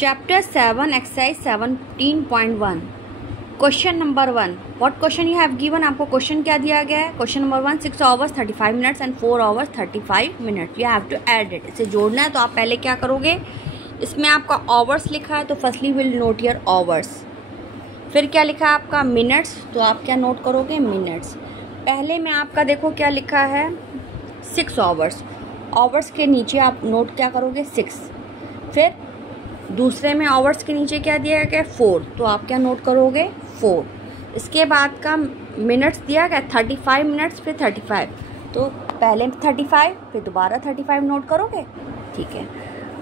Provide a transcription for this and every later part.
Chapter 7 Exercise 17.1 Question number 1 What question you have given? आपको question क्या दिया गया है? Question number 1 6 hours 35 minutes and 4 hours 35 minutes. You have to add it. इसे जोड़ना है तो आप पहले क्या करोगे? इसमें आपका hours लिखा है तो firstly will not your hours. फिर क्या लिखा है आपका minutes, तो आप क्या नोट करोगे? minutes. पहले में आपका देखो क्या लिखा है 6 hours. hours के नीचे आप नोट क्या करोगे 6. फिर दूसरे में आवर्स के नीचे क्या दिया गया 4, तो आप क्या नोट करोगे 4. इसके बाद का मिनट्स दिया गया 35 मिनट्स, फिर 35, तो पहले 35 फिर दोबारा 35 नोट करोगे. ठीक है,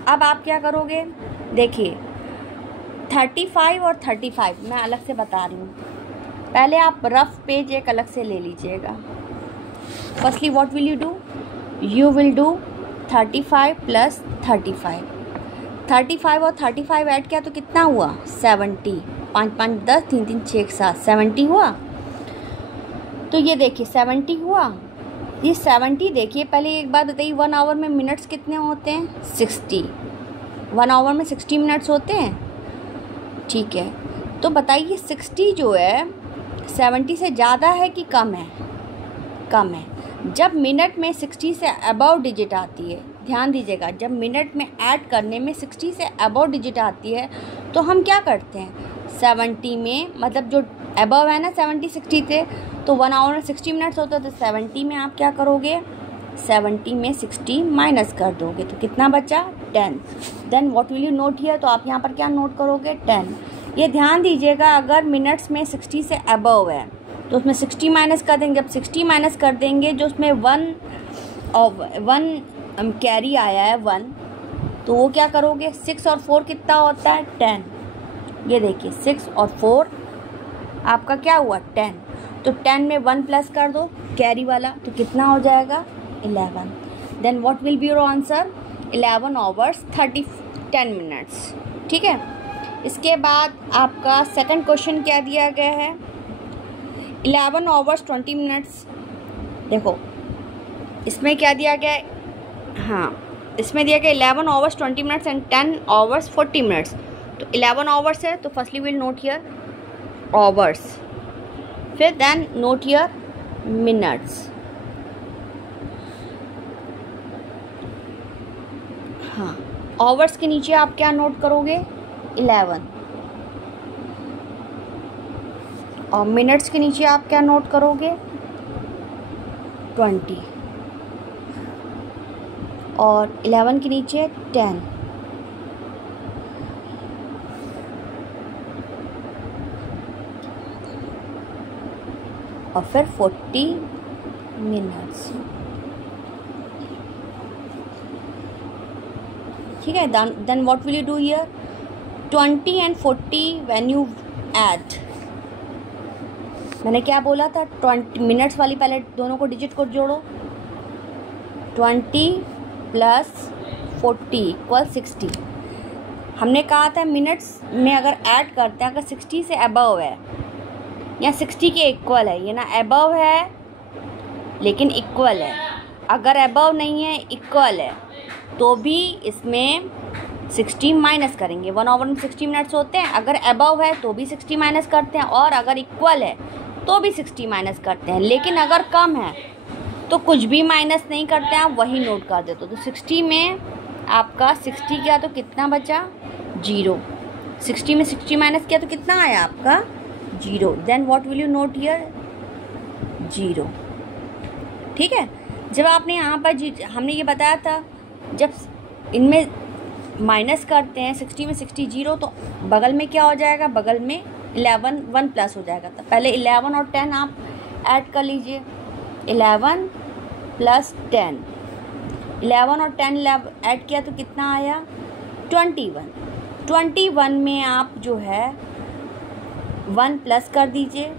अब आप क्या करोगे देखिए 35 और 35 मैं अलग से बता रही हूँ. पहले आप रफ पेज एक अलग से ले लीजिएगा. Firstly what will you do? You will do 35 plus 35. 35 और 35 ऐड किया तो कितना हुआ 70. 5 5 10 3 3 6 7 70 हुआ. तो ये देखिए 70 हुआ. ये 70 देखिए पहले एक बात बताइए 1 आवर में मिनट्स कितने होते हैं 60. 1 आवर में 60 मिनट्स होते हैं. ठीक है, तो बताइए 60 जो है 70 से ज़्यादा है कि कम है? कम है. जब मिनट में 60 से अबव डिजिट आती है, ध्यान दीजिएगा, जब मिनट में ऐड करने में 60 से अबव डिजिट आती है तो हम क्या करते हैं 70 में, मतलब जो अबव है ना 70 60 से, तो 1 आवर में 60 मिनट्स होता है तो 70 में आप क्या करोगे 70 में 60 माइनस कर दोगे तो कितना बचा 10. Then what will you note here? तो आप यहाँ पर क्या नोट करोगे 10. ये ध्यान दीजिएगा अगर मिनट्स में 60 से अबव है तो उसमें 60 माइनस कर देंगे. जब 60 माइनस कर देंगे जो उसमें 1 कैरी आया है 1, तो वो क्या करोगे 6 और 4 कितना होता है 10. ये देखिए 6 और 4 आपका क्या हुआ 10. तो 10 में 1 प्लस कर दो कैरी वाला तो कितना हो जाएगा 11. Then what will be your answer 11 hours 10 minutes. ठीक है, इसके बाद आपका सेकंड क्वेश्चन क्या दिया गया है 11 आवर्स 20 मिनट्स. देखो इसमें क्या दिया गया है, हाँ इसमें दिया गया 11 hours 20 minutes and 10 hours 40 minutes. तो 11 आवर्स है तो firstly will note here hours, फिर देन नोट हियर मिनट्स. हाँ, आवर्स के नीचे आप क्या नोट करोगे 11 और मिनट्स के नीचे आप क्या नोट करोगे 20 और 11 के नीचे 10. और फिर 40 मिनट्स. ठीक है, then what will you do here 20 and 40 when you add. मैंने क्या बोला था 20 मिनट्स वाली पहले दोनों को डिजिट को जोड़ो. 20 प्लस 40 इक्वल 60. हमने कहा था मिनट्स में अगर ऐड करते हैं अगर 60 से अबव है या 60 के इक्वल है, ये ना अबव है लेकिन इक्वल है. अगर अबव नहीं है इक्वल है तो भी इसमें 60 माइनस करेंगे. 1 आवर में 60 मिनट्स होते हैं. अगर अबव है तो भी 60 माइनस करते हैं और अगर इक्वल है तो भी 60 माइनस करते हैं. लेकिन अगर कम है तो कुछ भी माइनस नहीं करते हैं, आप वही नोट कर देते हो. तो 60 में आपका 60 किया तो कितना बचा 0. 60 में 60 माइनस किया तो कितना आया आपका 0. Then what will you note here 0. ठीक है, जब आपने यहाँ पर हमने ये बताया था जब इनमें माइनस करते हैं 60 में 60 0 तो बगल में क्या हो जाएगा, बगल में 11 1 प्लस हो जाएगा. तो पहले 11 और 10 आप ऐड कर लीजिए. 11 प्लस 10, 11 और 10 ऐड किया तो कितना आया 21. 21 में आप जो है 1 प्लस कर दीजिए.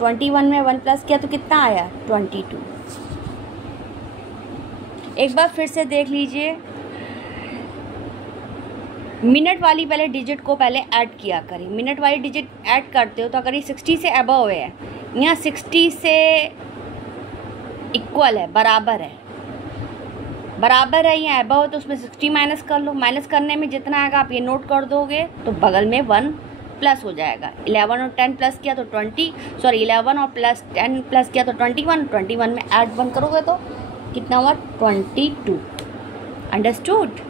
21 में 1 प्लस किया तो कितना आया 22. एक बार फिर से देख लीजिए, मिनट वाली पहले डिजिट को पहले ऐड किया करें. मिनट वाली डिजिट ऐड करते हो तो अगर ये 60 से अबव है, यहाँ 60 से इक्वल है, बराबर है, बराबर है या अबव है तो उसमें 60 माइनस कर लो। माइनस करने में जितना आएगा आप ये नोट कर दोगे तो बगल में 1 प्लस हो जाएगा। 11 और 10 प्लस किया तो 11 और प्लस 10 प्लस किया तो 21 में ऐड 1 करोगे तो कितना हुआ 22। अंडरस्टूड।